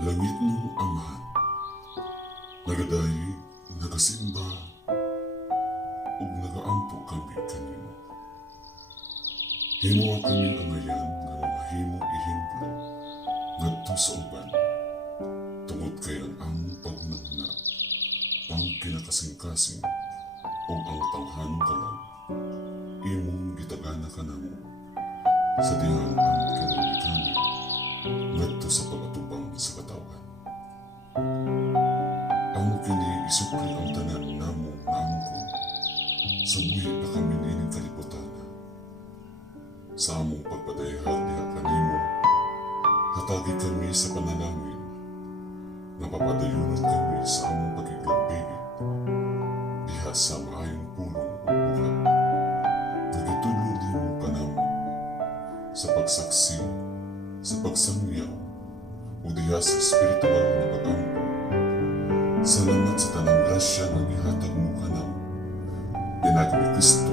Langit mong amahan, nagadayi, nagasimba, ug nagaampo kami kanimo. Himuha kaming angayan nga mamahimo ihimpo ngadto sa uban, tungod kay ang among paghunahuna, pang kinakasing-kasing ug ang tanghanong kalag, imong gitagana kanamo sa dihang among kinamikani ngadto sa pagatubang sa katawan. Amo kini isukli ang tanan namo nga among sa buhi na kami nining kaliputana. Sa among pagpadayhag diha kanimo, hatagi kami sa panalangin, nga papadayunan kami sa among pagiglagbigit, diha sa maayong pulong o buhat. Nagitulo nimo kanamo sa pagsaksi, sa pagsangyaw, o diha sa espiritual na pag-ampo. Salamat sa tanang grasya na ihatag mo kanamo. Pinag ni Kristo